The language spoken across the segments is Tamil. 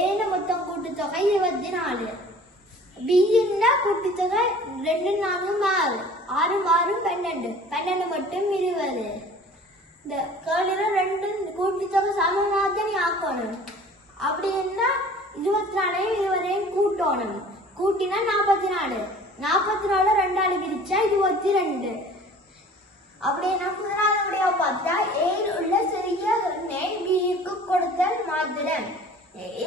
ஏன மொத்தம் கூட்டுத்தொகை 24. பின்னா கூட்டுத்தொகை 2 4 6 6 6 12 12 மட்டும் 20. இந்த கேள்வியில 2 கூட்டுத்தொகை சமமாக தான் ஆக்கணும். அப்படின்னா 24 20 கூட்டணும். கூட்டினா 44 44 2ஆல பிரிச்சா 22. அப்படின்னா முதலாவது விடையா பார்த்தா ஏழு உள்ள சிறிய எண்ணை பிக்கு கொடுத்தல் மாத்திரம்.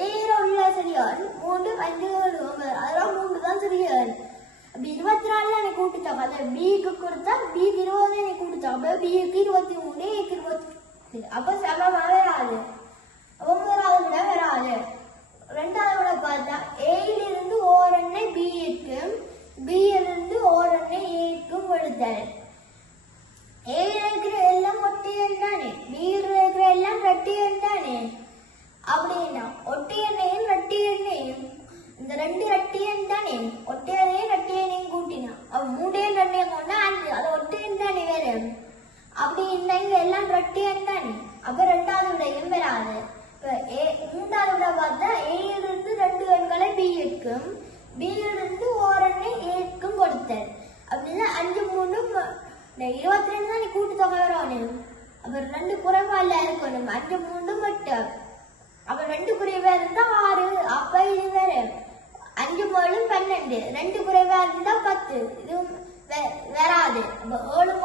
ஏழு உள்ள சிறிய 3 5 7 9 அதெல்லாம் 3 தான் சிறிய எண். அப்படி 24 எனக்கு கூட்டுத்தொகை அதை பிக்கு கொடுத்தா பிக்கு 20 எனக்கு கூட்டுத்தொகை அப்ப பிக்கு 23 ஏக்கு 20 அப்ப சமமா வராது. அப்ப முதலாவது விட வராது. ரெண்டாவது விட பார்த்தா ஏல இருந்து ஓர் எண்ணை பிக்கும் பியிலிருந்து ஓர் எண்ணை ஏக்கும் கொடுத்தல். ஏல இருக்கிற எல்லாம் ஒட்டி எண் தானே, பியில் இருக்கிற எல்லாம் ரெட்டி எண் தானே. அப்படின்னா ஒட்டி எண்ணையும் ரெட்டி எண்ணையும் இந்த 2 ரெட்டி எண் தானே, ஒட்டி எண்ணையும் ரெட்டி எண்ணையும் கூட்டினா அவ 3 2 கொண்டா 5 அது ஒட்டி எண் தானே வேற. அப்படி இந்த எல்லாம் ரெட்டி எண் தானே. அப்ப ரெண்டாவது விடையும் வராது. மூன்றாவது விட பார்த்தா ஏலிருந்து 2 எண்களை பிக்கும் பியிலிருந்து ஓர் எண்ணை ஏக்கும் கொடுத்தல். அப்படின்னா 5 3 22 தான் நீ கூட்டுத்தொகை வரணும். அப்ப 2 குறைவா இல்ல இருக்கணும். 5 3 மட்டும் அப்ப 2 குறைவா இருந்தா 6 அப்ப இது வேற 5 7 12 2 குறைவா இருந்தா 10 இது வராது. அப்ப 7